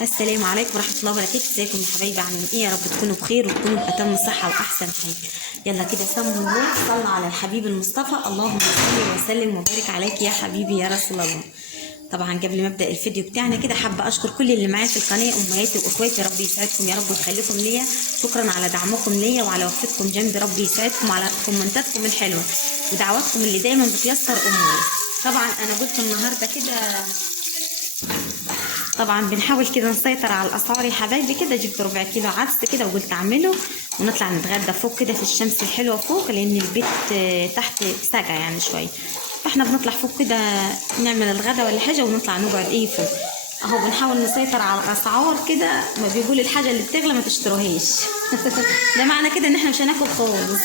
السلام عليكم ورحمة الله وبركاته. ازيكم يا حبايبي؟ عاملين ايه؟ يا رب تكونوا بخير وتكونوا بأتم صحة وأحسن حال. يلا كده سموا الله، صلى على الحبيب المصطفى. اللهم صل وسلم وبارك عليك يا حبيبي يا رسول الله. طبعا قبل ما ابدا الفيديو بتاعنا كده حابه اشكر كل اللي معايا في القناه، امهاتي واخواتي، ربي يسعدكم يا رب ويخليكم ليا. شكرا على دعمكم ليا وعلى وقفتكم جنبي، ربي يسعدكم، على كومنتاتكم الحلوه ودعواتكم اللي دايما بتيسر اموري. طبعا انا قلت النهارده كده طبعا بنحاول كده نسيطر على الاسعار يا حبايبي. كده جبت ربع كيلو عدس كده وقلت اعمله ونطلع نتغدى فوق كده في الشمس الحلوه فوق، لان البيت تحت ساقع يعني شويه، فاحنا بنطلع فوق كده نعمل الغدا ولا حاجه ونطلع نقعد فوق اهو. بنحاول نسيطر على الاسعار كده، ما بيقول الحاجه اللي بتغلى ما تشتروهاش. ده معنى كده ان احنا مش هناكل خالص.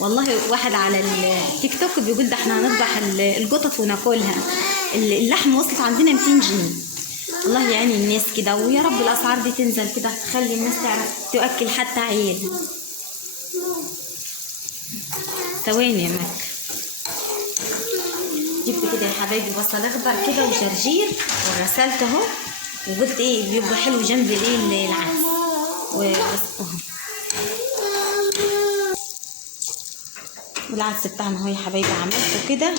والله واحد على التيك توك بيقول ده احنا هنذبح القطط وناكلها، اللحم وصلت عندنا 200 جنيه. الله يعين الناس كده، ويا رب الاسعار دي تنزل كده تخلي الناس تعرف تاكل حتى عيال. ثواني يا مك، جبت كده يا حبايبي بصل اخضر كده وجرجير وغسلته اهو، وقلت ايه بيبقى حلو جنب الايه العدس والعدس بتاعنا اهو يا حبايبي. عملته كده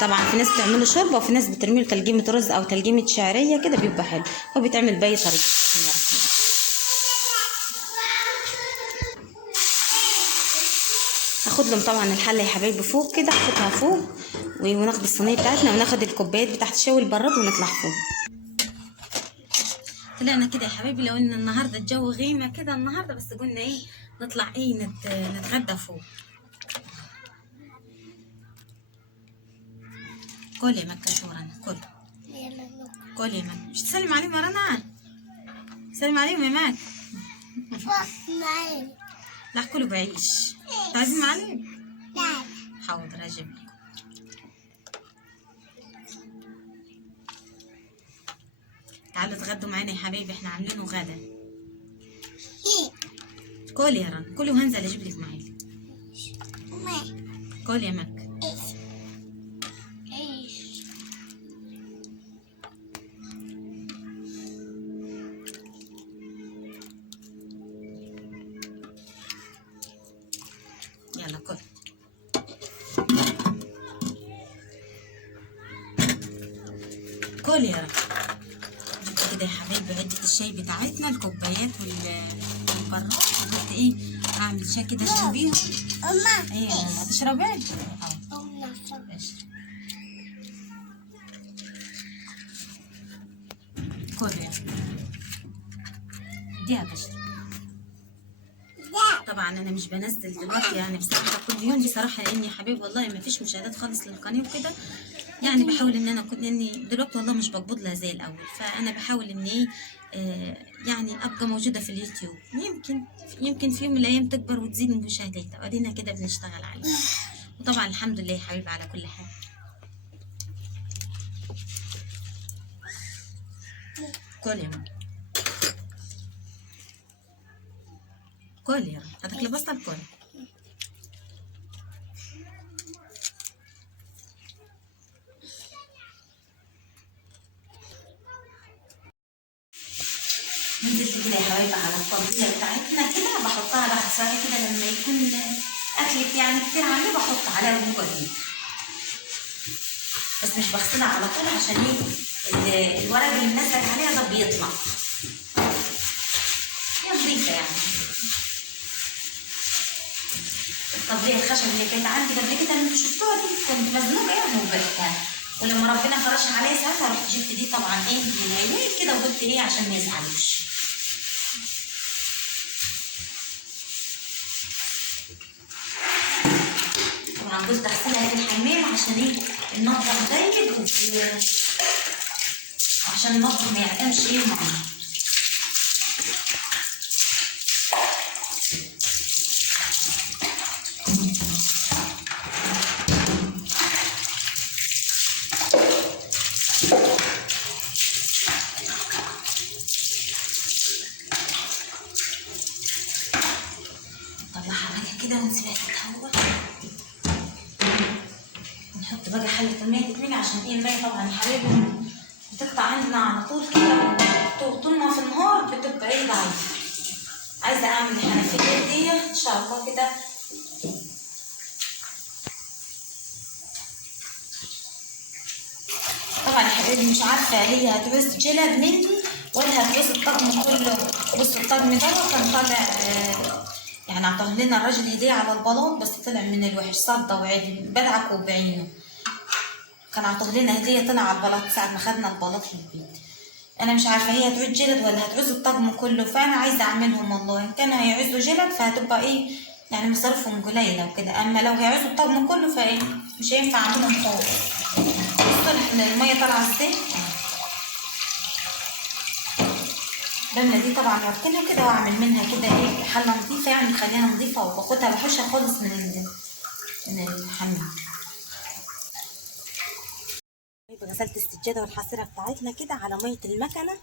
طبعا في ناس بتعمله شوربه وفي ناس بترميه تلجيمه رز او تلجيمه شعريه كده بيبقى حلو، هو بيتعمل باي طريقه. هاخد لهم طبعا الحله يا حبايبي فوق كده، احطها فوق وناخد الصينيه بتاعتنا وناخد الكوبايات بتاعت الشاي البراد ونطلع فوق. طلعنا كده يا حبايبي، لو ان النهارده الجو غيمه كده النهارده، بس قلنا ايه نطلع ايه نتغدى فوق. كل يا مكة شورنا، كل يا مكة. مش تسلم عليهم يا رنا؟ سلم عليهم يا مكة. لا كلوا بعيش. عايزين معلم؟ لا حاضر اجيب لكم. تعالوا اتغدوا معانا يا حبايبي، احنا عاملينه غدا. كل يا رنا، كلي وهنزل اجيب لك معايا. كل يا مكة. يلا كل. كل يا رنا. جبت كده يا حبايبي عدة الشاي بتاعتنا، الكوبايات والبراد، وقلت ايه هعمل شاي كده اشربيهم. ايه يا ماما تشربي؟ كل يا اديها تشرب. طبعا انا مش بنزل دلوقتي يعني بصراحه كل يوم بصراحه، لاني يا حبيبي والله ما فيش مشاهدات خالص للقناه وكده، يعني بحاول ان انا اكون، لاني دلوقتي والله مش بقبض لها زي الاول، فانا بحاول ان ايه يعني ابقى موجوده في اليوتيوب. يمكن في يوم من الايام تكبر وتزيد من مشاهداتها، وادينا كده بنشتغل عليها. وطبعا الحمد لله يا حبيبي على كل حال. كل يا ماما، كل يا رب. هتاكلي بصل؟ كل. ننزل كده يا حبايبي على التغطيه بتاعتنا كده، بحطها بقى سواء كده لما يكون اكلك يعني كتير عليه بحط عليها المكونات، بس مش بغسلها على طول عشان ايه الورق اللي منزل عليها ده بيطلع يا نظيفه يعني. الطبليه الخشب اللي كانت عندي قبل كده اللي انتوا شفتوها دي كنت مزنوقه يعني وبعتها، ولما ربنا فرش عليا ساعتها رحت جبت دي طبعا ايه من العيال كده، وقلت ايه عشان ما يزعلوش. طبعا قلت اغسلها في الحمام عشان ايه المطبخ دايما، عشان المطبخ ما يعتمش ايه معانا. نطلعها بقى كده ونسيبها تتهوى، نحط بقى حلة المية تتملي عشان ايه المية طبعا يا حبايبي بتقطع عندنا على طول كده طول ما في النهار بتبقى ايه ضعيفة. عايزة اعمل الحنفية دي ان شاء الله كده. طبعا يا حبايبي مش عارفة هي هتعوز جلد مني ولا هتعوز الطقم كله. بصوا الطقم ده كان طالع يعني عطاه لنا الراجل هدية على البلاط، بس طلع من الوحش صدى وعدل بدعك وبعينه. كان عطاه لنا هدية طلع على البلاط ساعة ما خدنا البلاط للبيت. انا مش عارفة هي هتعوز جلد ولا هتعوز الطقم كله، فانا عايزة اعملهم والله. ان كانوا هيعوزوا جلد فهتبقى ايه يعني مصاريفهم قليلة وكده، اما لو هيعوزوا الطقم كله فايه مش هينفع اعملهم خالص. بصوا المية طالعة ازاي. الباملة دي طبعا بركنها كده واعمل منها كده ايه حلة نظيفة، يعني خليها نظيفة وباخدها بحوشها خالص من الحمام. غسلت السجادة والحصيرة بتاعتنا كده على مية المكنة.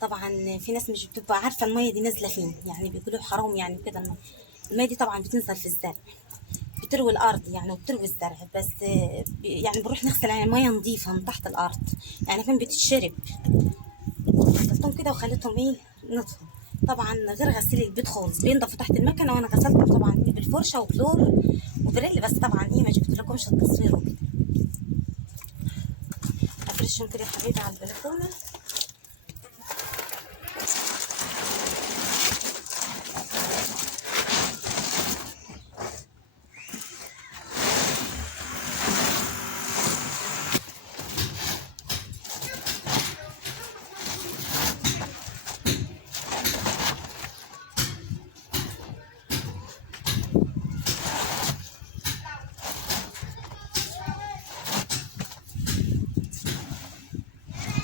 طبعا في ناس مش بتبقى عارفة المية دي نازلة فين، يعني بيقولوا حرام يعني كده. المية دي طبعا بتنزل في الزرع، بتروي الارض يعني وبتروي الزرع، بس يعني بنروح نغسل يعني مية نظيفة من تحت الارض، يعني فين بتتشرب. غسلتهم كده وخليتهم ايه نطفوا. طبعا غير غسيل البيت خالص بينضفوا تحت المكنه، وانا غسلتهم طبعا بالفرشه وكلور وبريل، بس طبعا ايه ما جبت لكمش التصوير وكده. افرشهم كده يا حبيبي على البلكونه.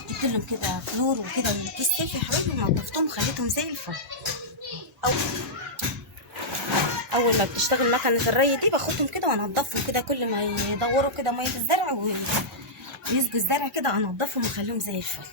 جبت لهم كده كلور وكده وكيس سيف يا حبيبي، ونضفتهم خليتهم زي الفل. اول ما بتشتغل مكنه الري دي باخدهم كده وانضفهم كده، كل ما يدوروا كده ميه الزرع ويسقوا الزرع كده انضفهم واخليهم زي الفل.